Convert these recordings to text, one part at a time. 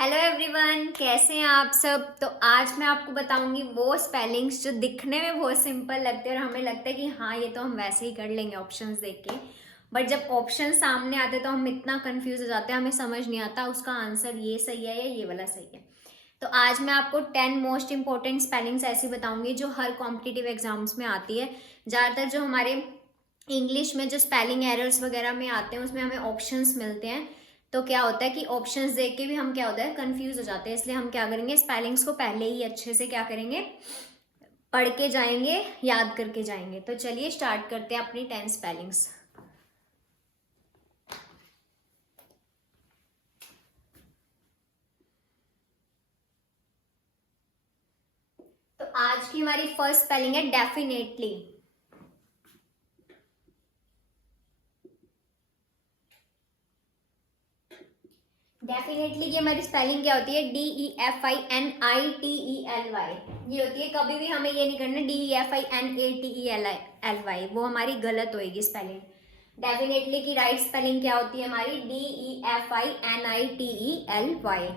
Hello everyone, कैसे हैं आप सब। तो आज मैं आपको बताऊंगी वो स्पेलिंग्स जो दिखने में बहुत सिंपल लगते हैं और हमें लगता है कि हाँ ये तो हम वैसे ही कर लेंगे ऑप्शंस देख के। बट जब ऑप्शन सामने आते तो हम इतना कंफ्यूज हो जाते हैं, हमें समझ नहीं आता उसका आंसर ये सही है या ये वाला सही है। तो आज मैं आपको 10 मोस्ट इंपॉर्टेंट स्पेलिंग्स ऐसी बताऊंगी जो हर कॉम्पिटिटिव एग्जाम्स में आती है। ज़्यादातर जो हमारे इंग्लिश में जो स्पेलिंग एरर्स वगैरह में आते हैं उसमें हमें ऑप्शंस मिलते हैं। तो क्या होता है कि ऑप्शंस देख के भी हम क्या होता है कंफ्यूज हो जाते हैं, इसलिए हम क्या करेंगे स्पेलिंग्स को पहले ही अच्छे से क्या करेंगे पढ़ के जाएंगे, याद करके जाएंगे। तो चलिए स्टार्ट करते हैं अपनी 10 स्पेलिंग्स। तो आज की हमारी फर्स्ट स्पेलिंग है डेफिनेटली। डेफिनेटली की हमारी स्पेलिंग क्या होती है? DEFINITELY। ये होती है, कभी भी हमें ये नहीं करना DEFINATELY, वो हमारी गलत होएगी स्पेलिंग। डेफिनेटली की राइट स्पेलिंग क्या होती है हमारी? DEFINITELY।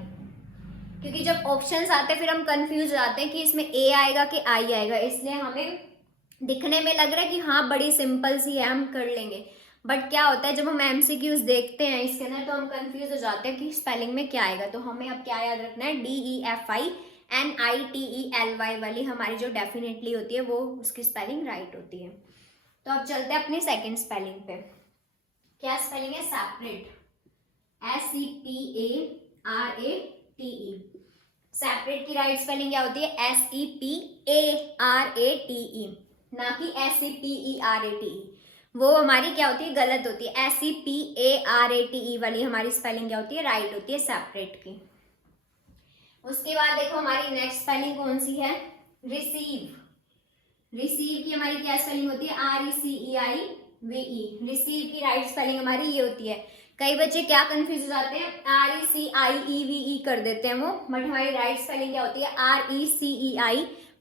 क्योंकि जब ऑप्शंस आते हैं फिर हम कंफ्यूज हो जाते हैं कि इसमें ए आएगा कि आई आएगा, इसलिए हमें दिखने में लग रहा है कि हाँ बड़ी सिंपल सी है हम कर लेंगे। बट क्या होता है जब हम एमसीक्यूज देखते हैं इसके अंदर तो हम कंफ्यूज हो जाते हैं कि स्पेलिंग में क्या आएगा। तो हमें अब क्या याद रखना है? DEFINITELY वाली हमारी जो डेफिनेटली होती है वो उसकी स्पेलिंग राइट होती है। तो अब चलते हैं अपनी सेकेंड स्पेलिंग पे। क्या स्पेलिंग है? सेपरेट। SEPARATE। सेपरेट की राइट स्पेलिंग क्या होती है? SEPARATE, ना कि SEPERATE। वो हमारी क्या होती है? गलत होती है। SEPARATE वाली हमारी स्पेलिंग क्या होती है? राइट होती है सेपरेट की। उसके बाद देखो हमारी नेक्स्ट स्पेलिंग कौन सी है? रिसीव। रिसीव की हमारी क्या स्पेलिंग होती है? RECEIVE। रिसीव की राइट स्पेलिंग हमारी ये होती है। कई बच्चे क्या कंफ्यूज हो जाते हैं, RECIEVE कर देते हैं वो, बट हमारी राइट स्पेलिंग क्या होती है?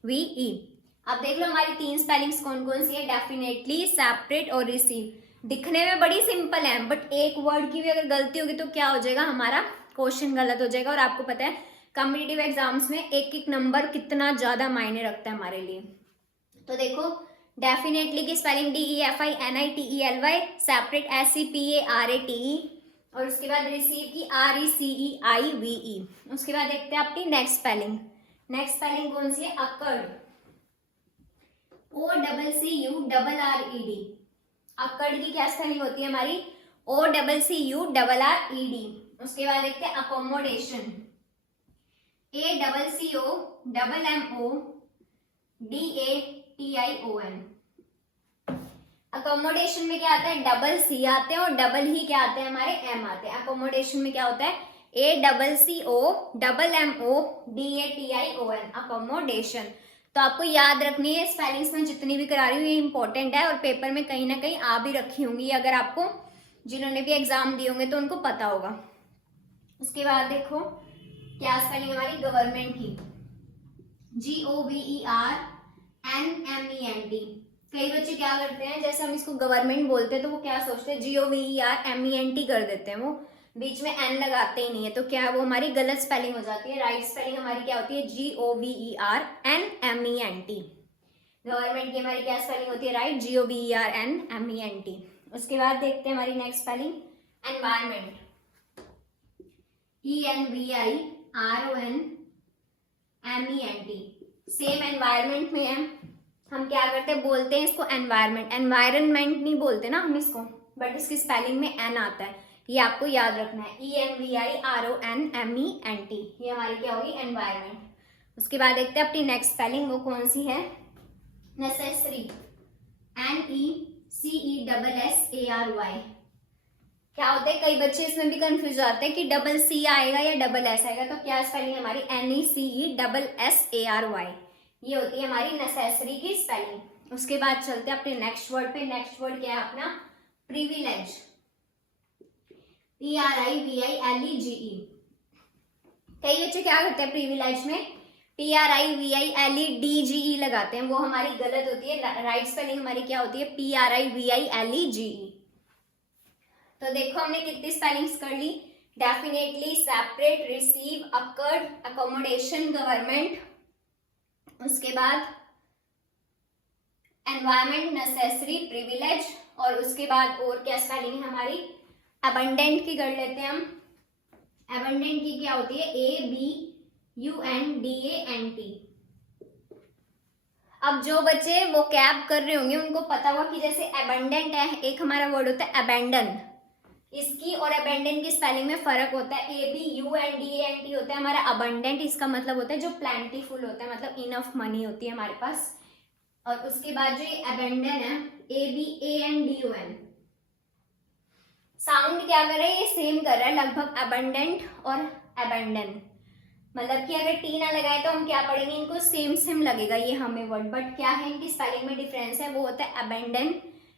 RECEIVE। अब देख लो हमारी तीन स्पेलिंग्स कौन कौन सी है? डेफिनेटली, सेपरेट और रिसीव। दिखने में बड़ी सिंपल है बट एक वर्ड की भी अगर गलती होगी तो क्या हो जाएगा? हमारा क्वेश्चन गलत हो जाएगा। और आपको पता है कॉम्पिटिटिव एग्जाम्स में एक एक नंबर कितना ज्यादा मायने रखता है हमारे लिए। तो देखो डेफिनेटली की स्पेलिंग DEFINITELY, सेपरेट SEPARATE, और उसके बाद रिसीव की RECEIVE। उसके बाद देखते हैं अपनी नेक्स्ट स्पेलिंग। नेक्स्ट स्पेलिंग कौन सी है? अकड़। OCCURRED। अकड़ की क्या स्पेलिंग होती है हमारी? OCCURRED। उसके बाद देखते हैं अकोमोडेशन। ACCOMMODATION। अकोमोडेशन में क्या आता है? डबल सी आते हैं और डबल ही क्या आते हैं हमारे? एम आते हैं। अकोमोडेशन में क्या होता है? ACCOMMODATION, accommodation. तो आपको याद रखनी है, स्पेलिंग्स में जितनी भी करा रही हूँ ये इंपॉर्टेंट है और पेपर में कहीं ना कहीं आ भी रखी होंगी, अगर आपको जिन्होंने भी एग्जाम दिए होंगे तो उनको पता होगा। उसके बाद देखो क्या स्पेलिंग हमारी? गवर्नमेंट की। GOVERNMENT। कई बच्चे क्या करते हैं, जैसे हम इसको गवर्नमेंट बोलते हैं तो वो क्या सोचते हैं? GOVERNMENT कर देते हैं, वो बीच में एन लगाते ही नहीं है। तो क्या वो हमारी गलत स्पेलिंग हो जाती है। राइट स्पेलिंग हमारी क्या होती है? GOVERNMENT। गवर्नमेंट की हमारी क्या स्पेलिंग होती है? Right, GOVERNMENT। उसके बाद देखते हैं हमारी next spelling environment. ENVIRONMENT। Same environment में है, हम क्या करते हैं? बोलते हैं इसको एनवायरमेंट। एनवायरनमेंट नहीं बोलते ना हम इसको, बट इसकी स्पेलिंग में एन आता है, ये आपको याद रखना है। ENVIRONMENT, ये हमारी क्या होगी? एनवायरमेंट। उसके बाद देखते हैं अपनी नेक्स्ट स्पेलिंग, वो कौन सी है? नेसेसरी। NECESSARY। क्या होता है कई बच्चे इसमें भी कंफ्यूज आते हैं कि डबल सी आएगा या डबल एस आएगा। तो क्या स्पेलिंग हमारी? NECESSARY, ये होती है हमारी नेसेसरी की स्पेलिंग। उसके बाद चलते हैं अपने नेक्स्ट वर्ड पे। नेक्स्ट वर्ड क्या है अपना? प्रिविलेज। PRIVILEGE। कई बच्चे क्या करते हैं प्रिविलेज में? PRIVILEDGE लगाते हैं, वो हमारी गलत होती है। राइट स्पेलिंग हमारी क्या होती है? PRIVILEGE। तो देखो हमने कितनी स्पेलिंग्स कर ली? Definitely, separate, receive, occurred, accommodation, government, उसके बाद एनवायरमेंट, नेसेसरी, प्रिविलेज, और उसके बाद और क्या स्पेलिंग है हमारी, अबंडेंट की कर लेते हैं हम। अबंडेंट की क्या होती है, ABUNDANT। अब जो बच्चे वो कैब कर रहे होंगे उनको पता होगा कि जैसे अबंडेंट है, एक हमारा वर्ड होता है अबेंडन, इसकी और अबेंडन की स्पेलिंग में फर्क होता है। ABUNDANT होता है हमारा अबंडेंट, इसका मतलब होता है जो प्लेंटीफुल होता है, मतलब इनफ मनी होती है हमारे पास। और उसके बाद जो ये अबेंडन है, ABANDON, साउंड क्या कर रहा है, ये सेम कर रहा है लगभग, अबंडेंट और अबेंडन, मतलब कि अगर टी ना लगाए तो हम क्या पढ़ेंगे, इनको सेम सेम लगेगा ये हमें वर्ड, बट क्या है इनकी स्पेलिंग में डिफरेंस है, वो होता है अबेंडन,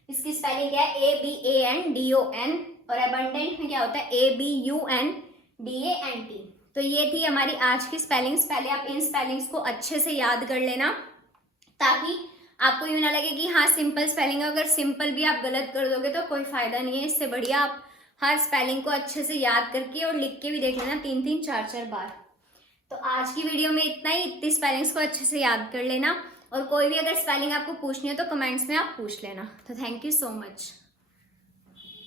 इसकी स्पेलिंग क्या है, ABANDON, और अबंडेंट में क्या होता है, ABUNDANT। तो ये थी हमारी आज की स्पेलिंग्स। पहले आप इन स्पेलिंग्स को अच्छे से याद कर लेना ताकि आपको यूं ना लगे कि हाँ सिंपल स्पेलिंग है, अगर सिंपल भी आप गलत कर दोगे तो कोई फायदा नहीं है। इससे बढ़िया आप हर स्पेलिंग को अच्छे से याद करके और लिख के भी देख लेना 3-3 4-4 बार। तो आज की वीडियो में इतना ही, इतनी स्पेलिंग्स को अच्छे से याद कर लेना, और कोई भी अगर स्पेलिंग आपको पूछनी हो तो कमेंट्स में आप पूछ लेना। तो थैंक यू सो मच।